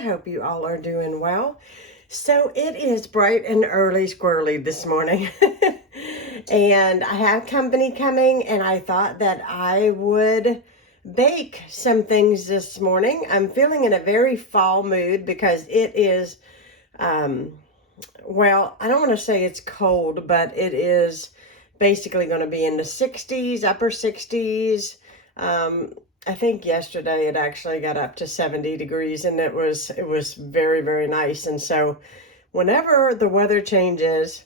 I hope you all are doing well. So it is bright and early squirrely this morning. And I have company coming, and I thought that I would bake some things this morning. I'm feeling in a very fall mood because it is, well, I don't want to say it's cold, but it is basically going to be in the 60s, upper 60s. I think yesterday it actually got up to 70 degrees, and it was very, very nice. And so whenever the weather changes,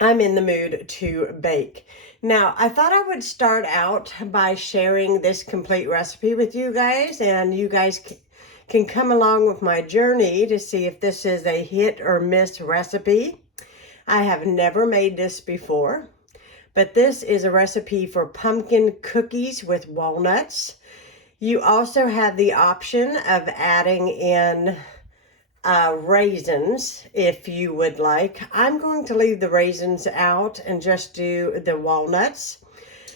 I'm in the mood to bake. Now, I thought I would start out by sharing this complete recipe with you guys, and you guys can come along with my journey to see if this is a hit or miss recipe. I have never made this before, but this is a recipe for pumpkin cookies with walnuts. You also have the option of adding in raisins if you would like. I'm going to leave the raisins out and just do the walnuts.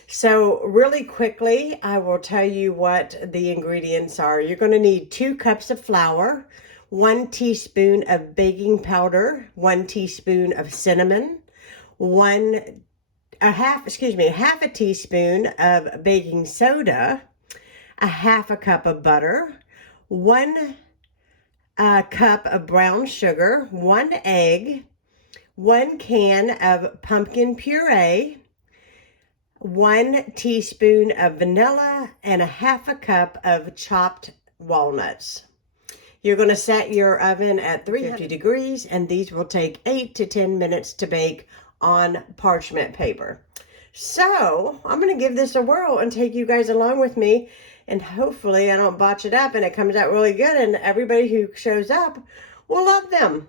So really quickly, I will tell you what the ingredients are. You're going to need 2 cups of flour, 1 teaspoon of baking powder, 1 teaspoon of cinnamon, half a teaspoon of baking soda, a half a cup of butter, 1 cup of brown sugar, 1 egg, 1 can of pumpkin puree, 1 teaspoon of vanilla, and a half a cup of chopped walnuts. You're going to set your oven at 350 degrees, and these will take 8 to 10 minutes to bake on parchment paper. So I'm going to give this a whirl and take you guys along with me, and hopefully I don't botch it up and it comes out really good, and everybody who shows up will love them.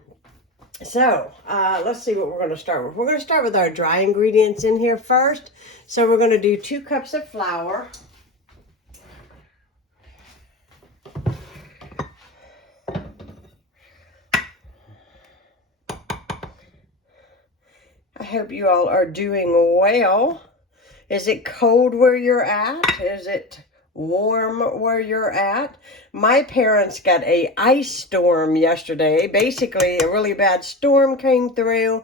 So let's see what we're going to start with. We're going to start with our dry ingredients in here first. So we're going to do 2 cups of flour. I hope you all are doing well. Is it cold where you're at? Is it warm where you're at? My parents got a ice storm yesterday. Basically, a really bad storm came through,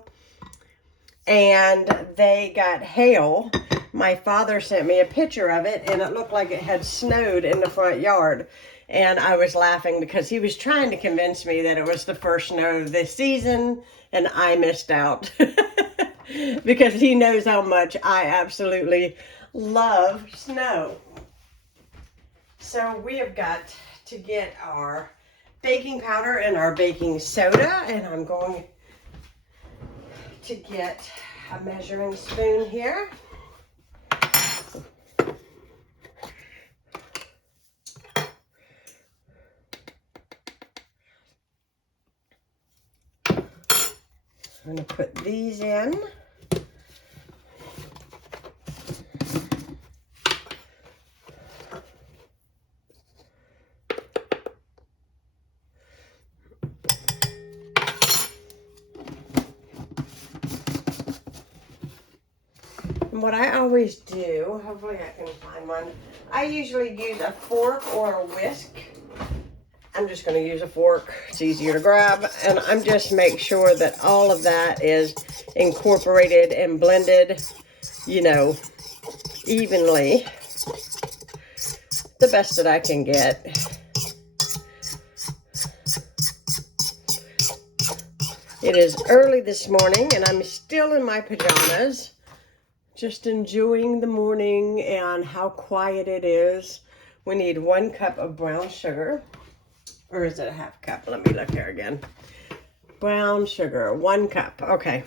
and they got hail. My father sent me a picture of it, and it looked like it had snowed in the front yard. And I was laughing because he was trying to convince me that it was the first snow of this season, and I missed out. Because he knows how much I absolutely love snow. So we have got to get our baking powder and our baking soda, and I'm going to get a measuring spoon here. I'm going to put these in. And what I always do, hopefully I can find one, I usually use a fork or a whisk. I'm just going to use a fork. It's easier to grab. And I'm just make sure that all of that is incorporated and blended, you know, evenly. The best that I can get. It is early this morning, and I'm still in my pajamas, just enjoying the morning and how quiet it is. We need 1 cup of brown sugar. Or is it a half cup? Let me look here again. Brown sugar, 1 cup. Okay.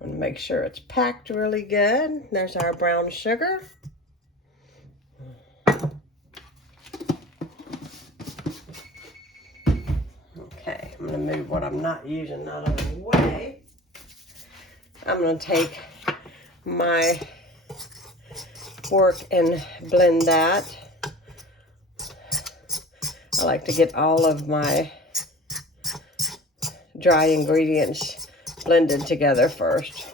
I'm gonna make sure it's packed really good. There's our brown sugar. I'm going to move what I'm not using out of the way. I'm going to take my work and blend that. I like to get all of my dry ingredients blended together first.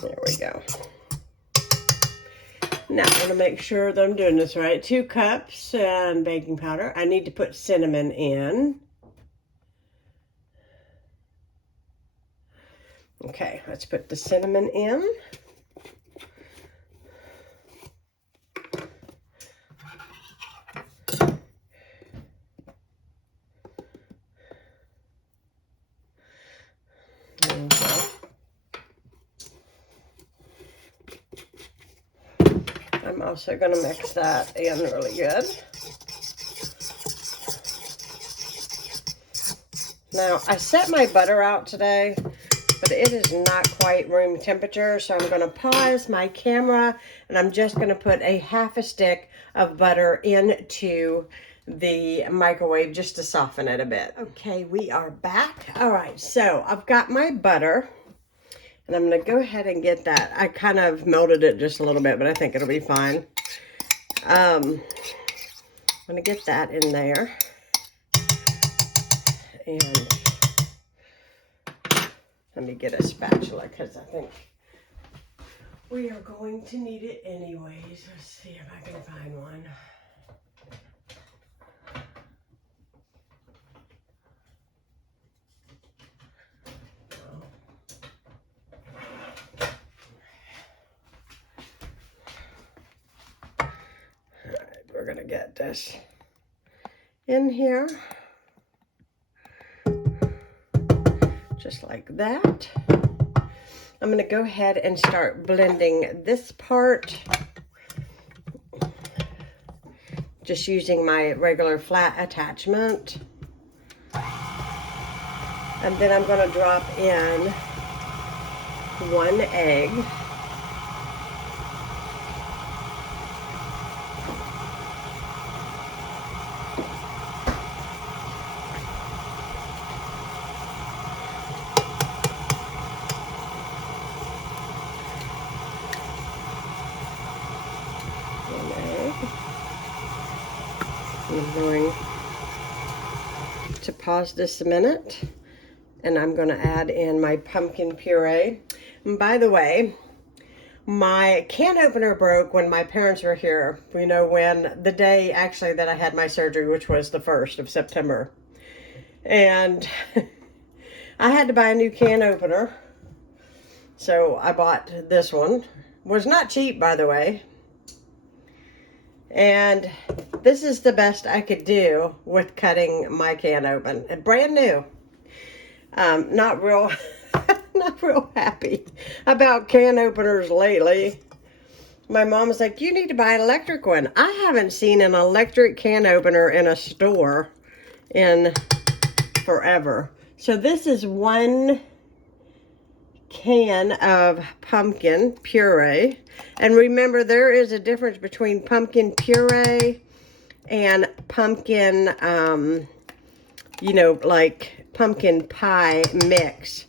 There we go. Now I'm going to make sure that I'm doing this right. 2 cups baking powder. I need to put cinnamon in. Okay, let's put the cinnamon in. Okay. I'm also going to mix that in really good. Now, I set my butter out today, but it is not quite room temperature, so I'm going to pause my camera, and I'm just going to put a half a stick of butter into the microwave just to soften it a bit. Okay, we are back. All right, so I've got my butter, and I'm going to go ahead and get that. I kind of melted it just a little bit, but I think it'll be fine. I'm going to get that in there. And let me get a spatula because I think we are going to need it anyways. Let's see if I can find one. All right, we're going to get this in here. Just like that. I'm going to go ahead and start blending this part. Just using my regular flat attachment. And then I'm going to drop in 1 egg. I'm going to pause this a minute, and I'm going to add in my pumpkin puree. And by the way, my can opener broke when my parents were here. You know, when the day actually that I had my surgery, which was the 1st of September. And I had to buy a new can opener. So I bought this one. Was not cheap, by the way. And this is the best I could do with cutting my can open. Brand new. Not real happy about can openers lately. My mom was like, you need to buy an electric one. I haven't seen an electric can opener in a store in forever. So this is 1 can of pumpkin puree. And remember, there is a difference between pumpkin puree and pumpkin, you know, like pumpkin pie mix.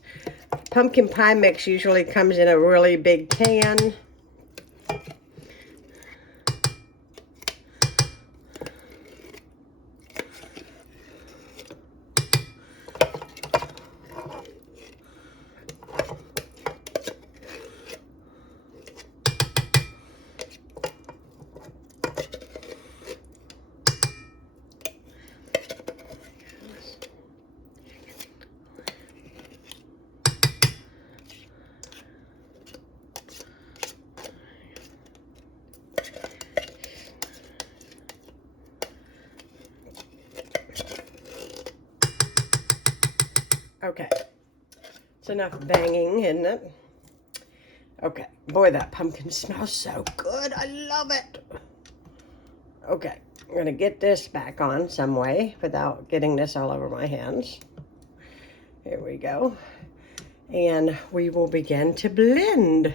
Pumpkin pie mix usually comes in a really big can. Okay, it's enough banging, isn't it? Okay, boy, that pumpkin smells so good. I love it. Okay, I'm gonna get this back on some way without getting this all over my hands. Here we go. And we will begin to blend.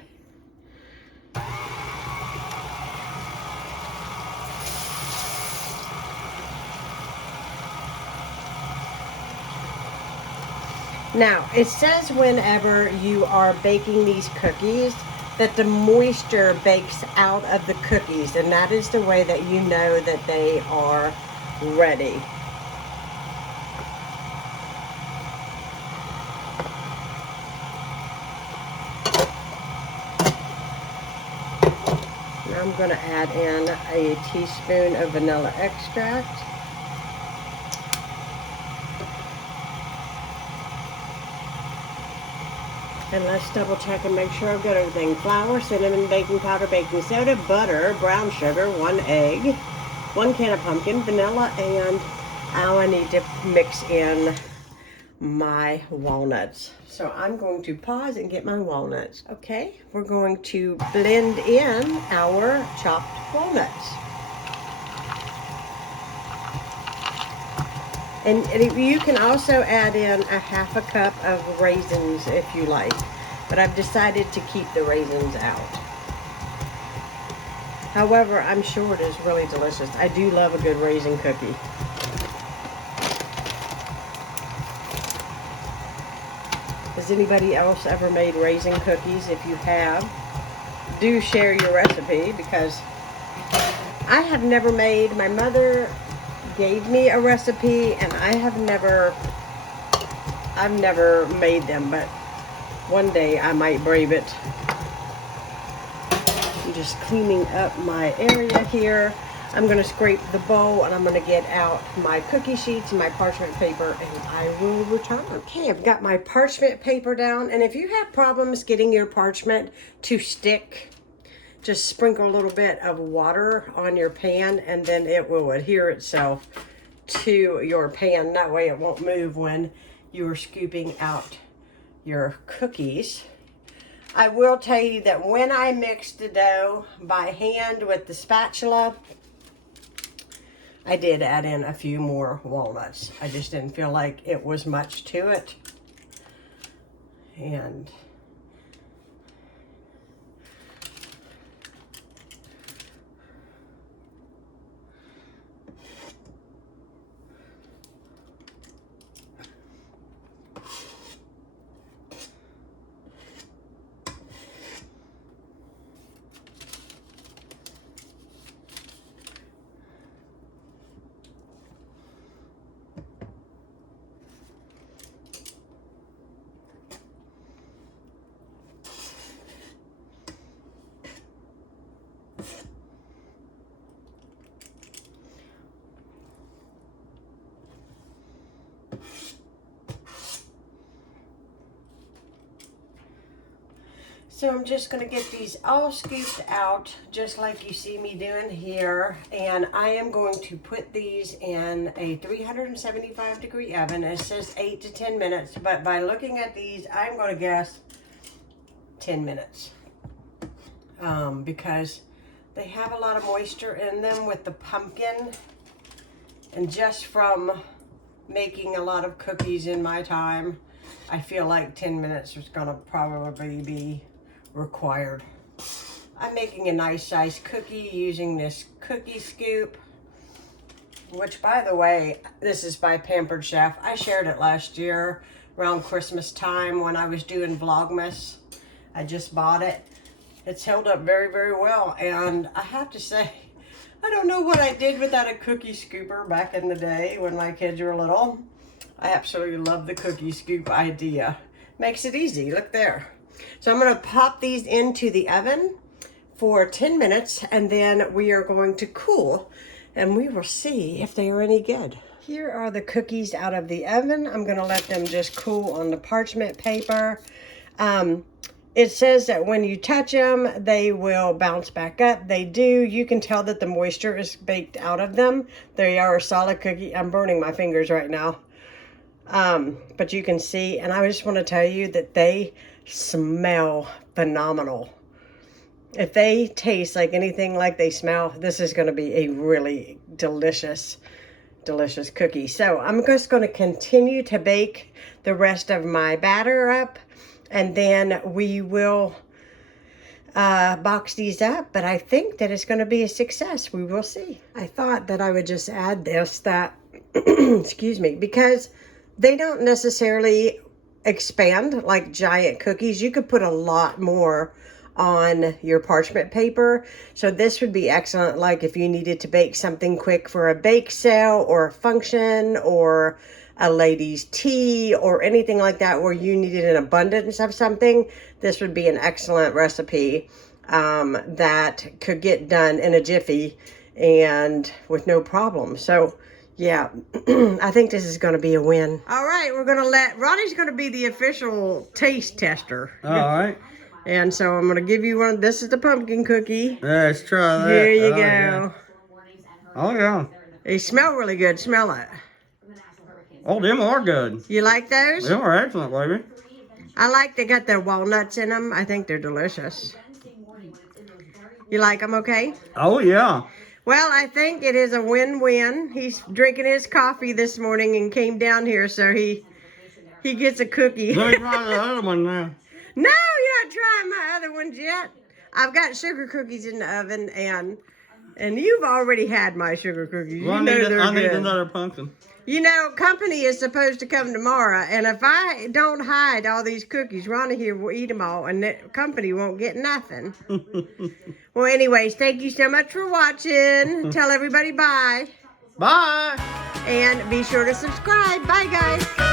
Now, it says whenever you are baking these cookies that the moisture bakes out of the cookies, and that is the way that you know that they are ready. Now I'm going to add in a teaspoon of vanilla extract. And let's double check and make sure I've got everything. Flour, cinnamon, baking powder, baking soda, butter, brown sugar, 1 egg, 1 can of pumpkin, vanilla, and now I need to mix in my walnuts. So I'm going to pause and get my walnuts. Okay, we're going to blend in our chopped walnuts. And you can also add in a half a cup of raisins if you like, but I've decided to keep the raisins out. However, I'm sure it is really delicious. I do love a good raisin cookie. Has anybody else ever made raisin cookies? If you have, do share your recipe, because I have never made. My mother gave me a recipe and I've never made them, but one day I might brave it. I'm just cleaning up my area here. I'm going to scrape the bowl and I'm going to get out my cookie sheets and my parchment paper, and I will return. Okay, I've got my parchment paper down, and if you have problems getting your parchment to stick, just sprinkle a little bit of water on your pan and then it will adhere itself to your pan. That way it won't move when you are scooping out your cookies. I will tell you that when I mixed the dough by hand with the spatula, I did add in a few more walnuts. I just didn't feel like it was much to it. And so I'm just going to get these all scooped out just like you see me doing here, and I am going to put these in a 375-degree oven. It says 8 to 10 minutes, but by looking at these, I'm going to guess 10 minutes because they have a lot of moisture in them with the pumpkin, and just from making a lot of cookies in my time, I feel like 10 minutes is going to probably be required. I'm making a nice sized cookie using this cookie scoop, which, by the way, this is by Pampered Chef. I shared it last year around Christmas time when I was doing Vlogmas. I just bought it. It's held up very, very well, and I have to say, I don't know what I did without a cookie scooper back in the day when my kids were little. I absolutely love the cookie scoop idea. Makes it easy. Look there. So I'm going to pop these into the oven for 10 minutes, and then we are going to cool, and we will see if they are any good. Here are the cookies out of the oven. I'm going to let them just cool on the parchment paper. It says that when you touch them, they will bounce back up. They do. You can tell that the moisture is baked out of them. They are a solid cookie. I'm burning my fingers right now. But you can see, and I just want to tell you that they smell phenomenal. If they taste like anything like they smell, this is going to be a really delicious cookie. So I'm just going to continue to bake the rest of my batter up, and then we will box these up. But I think that it's going to be a success. We will see. I thought that I would just add this, that excuse me, because they don't necessarily expand like giant cookies. You could put a lot more on your parchment paper. So this would be excellent, like if you needed to bake something quick for a bake sale or a function or a ladies' tea or anything like that where you needed an abundance of something. This would be an excellent recipe that could get done in a jiffy and with no problem. So yeah, I think this is going to be a win. All right, we're going to Ronnie's going to be the official taste tester. All right. And so I'm going to give you one. This is the pumpkin cookie. Let's try that. Here you go. Yeah. Oh, yeah. They smell really good. Smell it. Oh, them are good. You like those? Them are excellent, baby. I like they got their walnuts in them. I think they're delicious. You like them okay? Oh, yeah. Well, I think it is a win-win. He's drinking his coffee this morning and came down here, so he gets a cookie. Let me try the other one now. No, you're not trying my other ones yet. I've got sugar cookies in the oven, and you've already had my sugar cookies. Well, I need another pumpkin. You know, company is supposed to come tomorrow, and if I don't hide all these cookies, Ronnie here will eat them all, and the company won't get nothing. Well, anyways, thank you so much for watching. Tell everybody bye. Bye. And be sure to subscribe. Bye, guys.